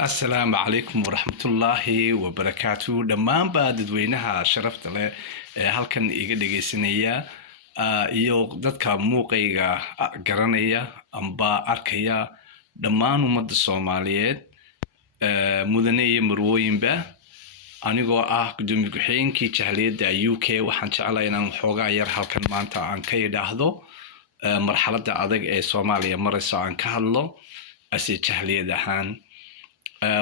السلام عليكم ورحمة الله وبركاته دمان dadweynaha sharafta leh halkan iga dhageysanaya iyo dadka muuqayga garanaya amba arkaya dhammaan ummadda Soomaaliyeed mudane iyo marwooyinba anigoo gudoomiye ku-xigeenkii jahliyadda UK waxaan jeclahay inaan xoogaa yar halkan maanta aan ka yiraahdo marxaladda adag ee Soomaaliya marayso aan ka hadlo asii jahliyad ahaan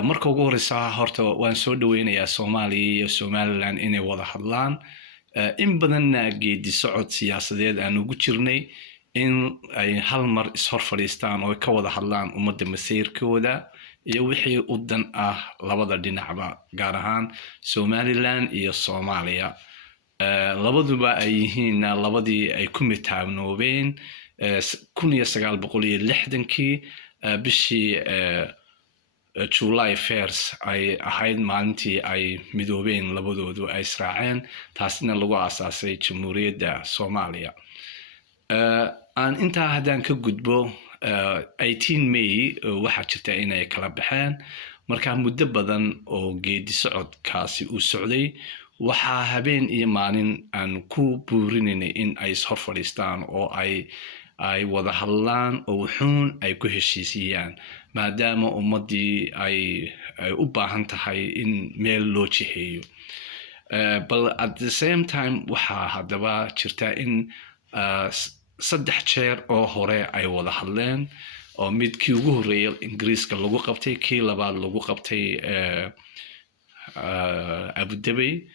marka ugu horeysa horta waan soo dhaweynayaa Soomaaliya iyo Somaliland inay wada hadlaan in badan geedi socod siyaasadeed aan ugu jirnay in ay hal mar is hor fadhiistaan oo ka wada hadlaan ummadda masiirkooda iyo wixii u dan labada dhinacba gaar ahaan Somaliland iyo Soomaaliya labaduba ay yihiin labadii ay ku mitaabnoobeen 1960kii bishii July 1st ay ahayd maalintii ay midoobeen labadoodu ay israaceen taasina lagu aasaasay Jamhuuriyadda Soomaaliya aan intaa hadaan ka gudbo 18 May waxa jirta inay kala baxeen marka muddo badan oo geedi socodkaasi u socday waxa habeen iyo maalin aan ku buurinay in ay hor fadhiistaan oo ay wada hadlaan oo wuxuun ay ku heshiisiyaan maadaama ummadii ay u baahan tahay in meel loo jiheeyo but at the same time waxa hadaba jirta in saddex jeer oo hore ay wada hadleen oo midkii ugu horeeyay Ingiriiska lagu qabtay kii labaad lagu qabtay Abu Dhabi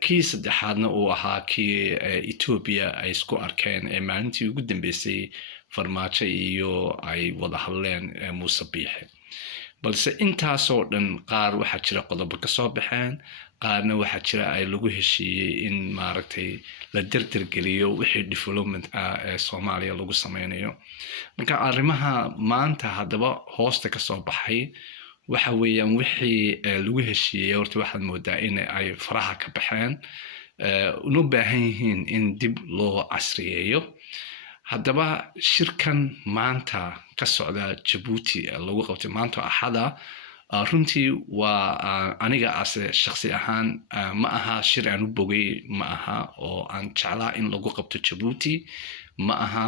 kii saddexaadna uu ahaa kii Ethiopia ay isku arkeen maalintii ugu dambeysay farmaajo iyo ay wada hadleen Muuse Biixi balse intaas oo dhan qaar waxa jira qodobo ka soo baxeen qaarna waxa jira ay lagu heshiiyay in maaragtay la dardargeliyo wixii development ee Soomaaliya lagu sameynayo marka arrimaha maanta hadaba hoosta ka soo baxay waxa weeyaan wixii lagu heshiiyay horta waxaad moodaa in ay faraha ka baxeen una baahan yihiin in dib loo casriyeeyo hadaba shirkan maanta ka socda Djibouti lagu qabtay maanta axada runtii waa aniga shakhsi ahaan ma aha shir aan u bogay ma aha oo aan jeclaa in lagu qabto Djibouti ma aha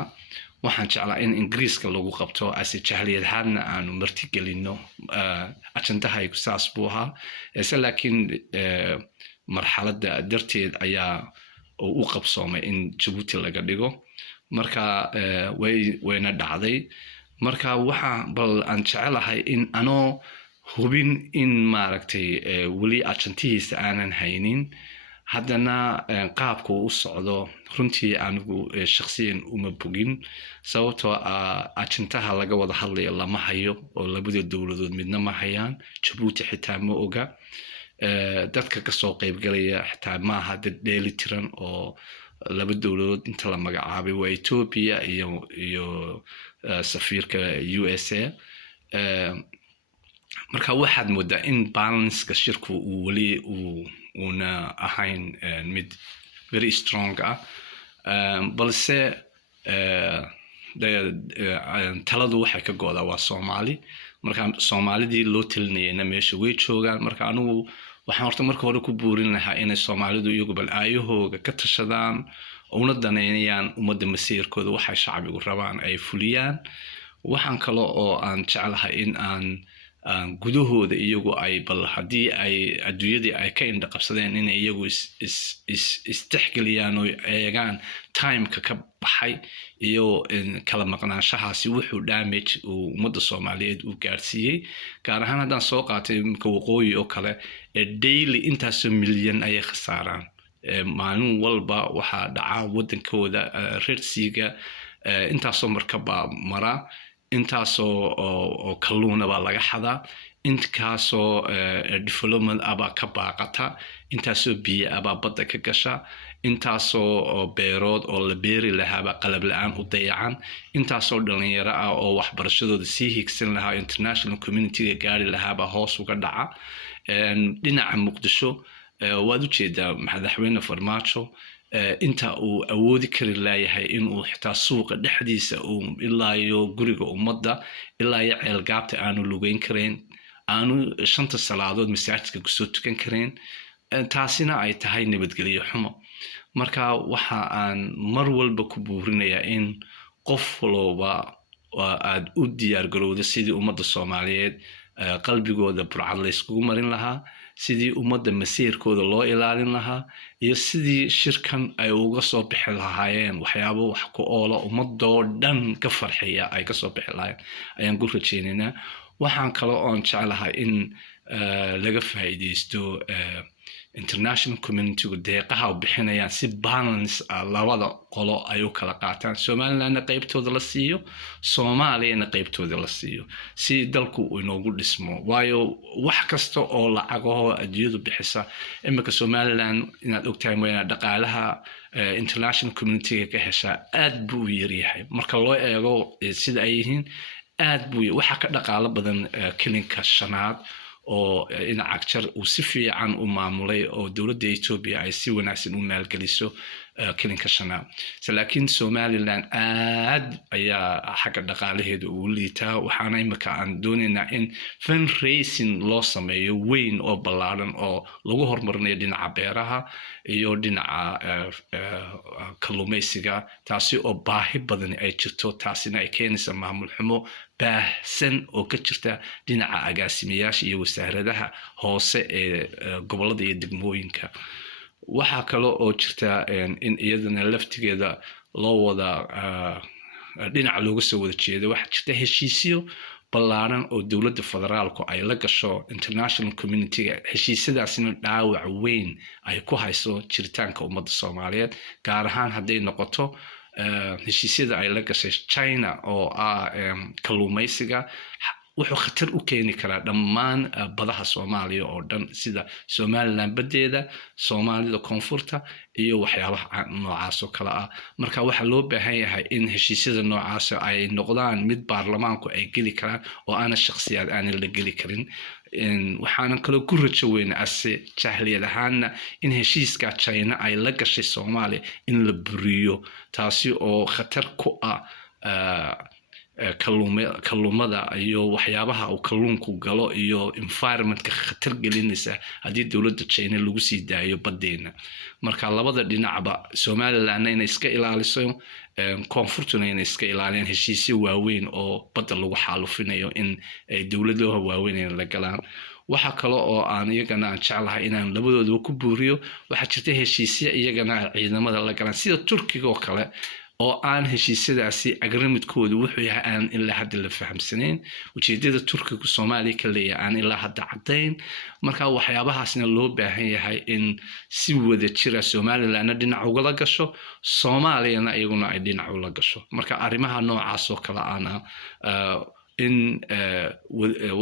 waxaan jeclaa in Ingiriiska lagu qabto asii jahliyad ahaanna aanu marti gelino ajandahaygu saas buu ahaa laakiin marxaladda darteed ayaa u qabsoomay in Djibouti laga dhigo marka wayna dhacday marka waxa bal aan jecelahay in anoo hubin in maaragtay wali ajantihiisa aanan haynin haddana qaabku u socdo runtii anigu shakhsiyan uma bogin sababtoo ajantaha laga wada hadlayo lama hayo oo labada dowladood midna ma hayaan Djibouti xitaa ma oga dadka ka soo qayb galaya xitaa ma aha dad dheelitiran oo laba dowladood inta la magacaabay waa Ethiopia iyo safiirka USA marka waxaad moodaa in balance-ka shirku uu wali una ahayn mid very strong balse taladu waxay ka go'daa waa Soomaali marka Soomaalidii loo talinayna meesha way joogaan marka anigu waxaan horta marka hore ku buurin lahaa inay Soomaalidu iyagu bal aayahooga ka tashadaan una daneynayaan ummadda masiirkooda waxay shacbigu rabaan ay fuliyaan waxaan kale oo aan jeclahay in aan gudahooda iyagu ay bal haddii ay adduunyadii ay ka indha qabsadeen in iyagu istixgeliyaan oo eegaan timeka ka baxay iyo kala maqnaanshahaasi wuxuu damage uu ummadda Soomaaliyeed u gaarsiiyey gaar ahaan haddaan soo qaatay waqooyi oo kale daily intaasoo milyan ayay khasaaraan maalin walba waxaa dhaca waddankooda Red Sea-ga intaasoo markaba mara intaasoo kalluuna baa laga xadaa intaasoo development abaa ka baaqata intaasoo biyo abaa badda ka gasha intaasoo beerood oo la beeri lahaaba qalab la'aan u dayacan intaasoo dhalinyaro oo waxbarashadooda sii higsan lahaa international community-ga gaari lahaaba hoos uga dhaca dhinaca Muqdisho waad u jeedaa madaxweyne Farmaajo inta uu awoodi kari laayahay inuu xitaa suuqa dhexdiisa uu ilaa iyo guriga ummadda ilaa iyo ceelgaabta aanu lugeyn karayn aanu shanta salaadood masaajidka kusoo tukan karayn taasina ay tahay nabadgelyo xumo marka waxa aan mar walba ku buurinayaa in qof walba aad u diyaar garowdo sidii ummadda Soomaaliyeed qalbigooda burcad la iskugu marin lahaa sidii ummadda masiirkooda loo ilaalin lahaa iyo sidii shirkan ay uga soo bixi lahaayeen waxyaabo wax ku oola ummadoo dhan ka farxiya ay ka soo bixi lahaayeen ayaan ku rajaynaynaa waxaan kale oon jeclahay in laga faa'iideysto international community deeqaha u bixinayaan si balance labada qolo ay u kala qaataan Somaliland qaybtooda la siiyo Soomaaliya qaybtooda la siiyo si dalku uu inoogu dhismo waayo wax kasta oo lacagaha adduunyadu bixisa imika Somaliland inaad ogtahay mooyaan dhaqaalaha international community ka hesha aad buu yaryahay marka loo eego sida ay yihiin aad buu waxa ka dhaqaalo badan kilinka shanaad oo in actor uu si fiican u maamulay oo dawladda Ethiopia ay si wanaagsan u maalgeliso kilinka shanaad laakiin Somaliland aad ayaa xagga dhaqaalaheedu u liitaa waxaana imika aan doonaynaa in fundraising loo sameeyo weyn oo ballaaran oo lagu horumarinayo dhinaca beeraha iyo dhinaca kalluumaysiga taasi oo baahi badan ay jirto taasina ay keenaysaa maamul xumo baahsan oo ka jirta dhinaca agaasimayaasha iyo wasaaradaha hoose ee gobolada iyo degmooyinka waxa kale oo jirta in iyadana laftigeeda loo wada dhinaca looga soo wada jeedo waxa jirta heshiisyo ballaaran oo dawladda federaalku ay la gasho international community heshiisyadaasina dhaawac weyn ay ku hayso jiritaanka ummadda Soomaaliyeed gaar ahaan haday noqoto heshiisyada ay la gashay China oo kalluumaysiga wuxuu khatar u keeni karaa dhammaan badaha Soomaaliya oo dhan sida Somaliland badeeda Soomaalida koonfurta iyo waxyaabaha noocaas oo kala ah marka waxa loo baahan yahay in heshiisyada noocaas ay noqdaan mid baarlamaanku ay geli karaan oo aan shakhsiyaad aan la geli karin waxaan kale ku rajo weyn ase jahliyad ahaana in heshiiska China ay la gashay Soomaaliya in la buriyo taasi oo khatar ku ah kalluumada iyo waxyaabaha uu kalluunku galo iyo environmentka khatar gelinaysa hadii dawladda China lagu sii daayo badeena marka labada dhinacba Somaliland inay iska ilaaliso koonfurtuna inay iska ilaaliyaan heshiisyo waaweyn oo badda lagu xaalufinayo in ay dawladaha waaweyn la galaan waxa kale oo aan iyagana jeclahay inaan labadooda ku buuriyo waxa jirta heshiisyo iyagana ciidamada la galaan sida Turkiga oo kale oo aan heshiisyadaasi agreementkoodu wuxuu yahay aan ilaa hadda la fahamsanayn ujeedada Turkiga Soomaaliya ka leeyahay aan ilaa hadda cadeyn marka waxyaabahaasna loo baahan yahay in si wada jira Somaliland dhinac uga la gasho Soomaaliyana iyaguna ay dhinac uga la gasho marka arrimaha noocaas oo kala ana in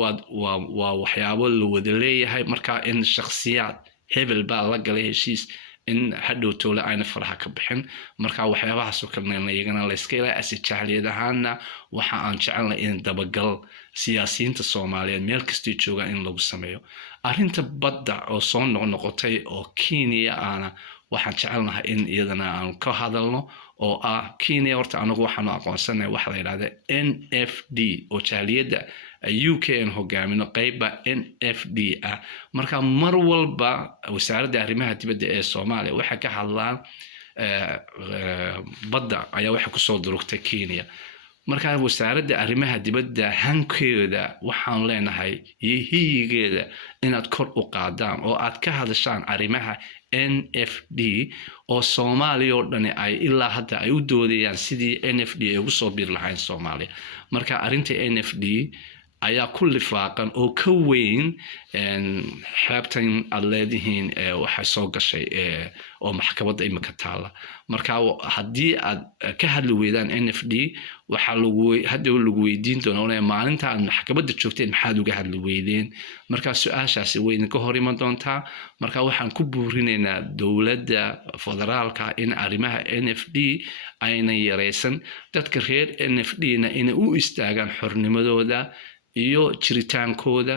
waa waxyaabo la wada leeyahay marka in shakhsiyaad hebel baa la galay heshiis in hadhow toole ayna faraha ka bixin marka waxyaabahaas oo kale iyagana la iska ilaa jahliyad ahaana waxa aan jecelnahay in dabagal siyaasiyiinta Soomaaliyeed meel kasta jooga in lagu sameeyo arinta badda oo soo noqotay oo Kenya ana waxaan jecelnahay in iyadana aan ka hadalno oo Kenya horta anagu waxaan aqoonsanahay waxa la yiraahdo NFD oo jahliyada UK in hogaamino qayba NFD marka mar walba wasaaradda arrimaha dibadda ee Soomaaliya waxa ka hadlaan badda ayaa waxa ku soo durugtay Kenya marka wasaaradda arrimaha dibadda hankeeda waxaan leenahay yihigeeda inaad kor u qaadaan oo aad ka hadashaan arrimaha NFD oo Soomaaliya oo dhan ay ilaa hadda ay u doodayaan sidii NFD ay ugu soo bir lahayn Soomaaliya marka arinta NFD ayaa ku lifaaqan oo ka weyn xabtan alleedihiin waxa soo gashay oo maxkamadda imika taala marka hadii aad ka hadli weydaan NFD waxa lagu weydiin doonaa maalinta aad maxkamadda joogteen maxaad uga hadli weydeen marka su'aashaasi weyn ka hor iman doontaa marka waxaan ku buurinaynaa dawladda federaalka in arrimaha NFD ayna yareysan dadka reer NFD-na inay u istaagaan xornimadooda iyo jiritaankooda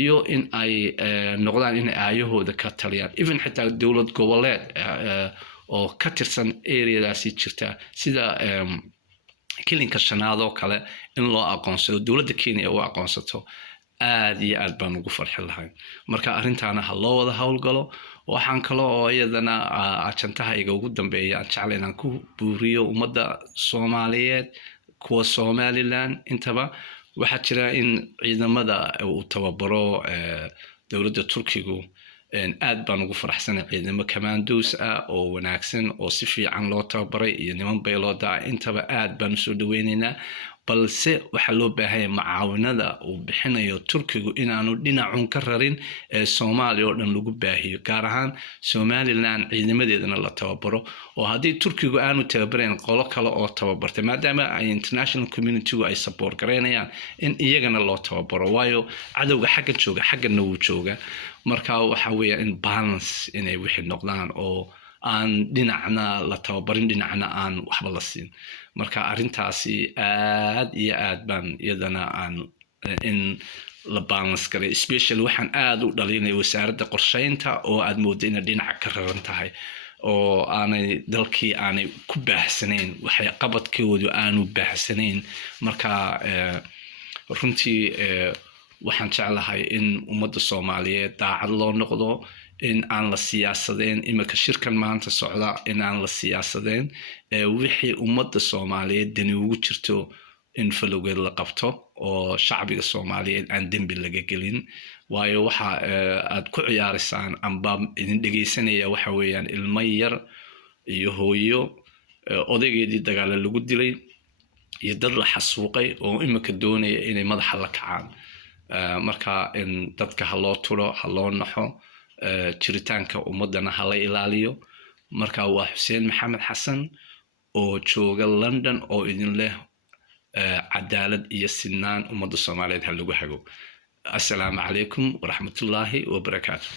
iyo in ay noqdaan in aayahooda ka taliyaan even xitaa dawlad goboleed oo ka tirsan areadaasi jirta sida kilinka shanaad oo kale in loo aqoonsado dawladda Kenya oo aqoonsato aad iyo aad baan ugu farxi lahay marka arrintaana ha loo wada howlgalo waxaan kale oo iyadana ajantaha iga ugu dambeeya aan jeclay inaan ku buuriyo ummadda Soomaaliyeed kuwa Somaliland intaba waxaa jira in ciidamada uu tababaro dowladda Turkigu aad baan ugu faraxsanay ciidamo commandos oo wanaagsan oo si fiican loo tababaray iyo niman beelooda intaba aad baan soo dhaweynaynaa balse waxa loo baahan yahay macaawinada uu bixinayo Turkigu inaanu dhinacun ka rarin Soomaaliya oo dhan lagu baahiyo gaar ahaan Somaliland ciidamadeedana la tababaro oo haddii Turkigu aanu tababareen qolo kale oo tababartay maadaama ay international community ay support gareynayaan in iyagana loo tababaro waayo cadowga xagga jooga xaggana wuu jooga marka waxa weeye in balance inay wixii noqdaan oo aan dhinacna la tababarin dhinacna aan waxba la siin marka arrintaasi aad iyo aad baan iyadana aan in la balance garay especially waxaan aad u dhalinay wasaaradda qorsheynta oo aad moodo inay dhinaca ka raran tahay oo aanay dalkii aanay ku baahsanayn waxay qabadkoodu aanu baahsanayn marka runtii waxaan jeclahay in ummadda Soomaaliyeed daacad loo noqdo in aan la siyaasadeen imika shirkan maanta socda in aan la siyaasadeen wixii ummadda Soomaaliyeed dani ugu jirto in falowgeed la qabto oo shacbiga Soomaaliyeed aan dembi laga gelin waayo waxa aad ku ciyaaraysan amba idin dhageysanaya waxa weeyaan ilmo yar iyo hooyo odaygeedii dagaal lagu dilay iyo dad la xasuuqay oo imika doonaya inay madaxa la kacaan marka in dadka ha loo turo ha loo naxo jiritaanka ummadana ha la ilaaliyo marka waa Xuseen Maxamed Xasan oo jooga London oo idin leh cadaalad iyo sinaan ummadda Soomaaliyeed ha lagu hago assalaamu calaykum waraxmatullaahi wabarakaatuh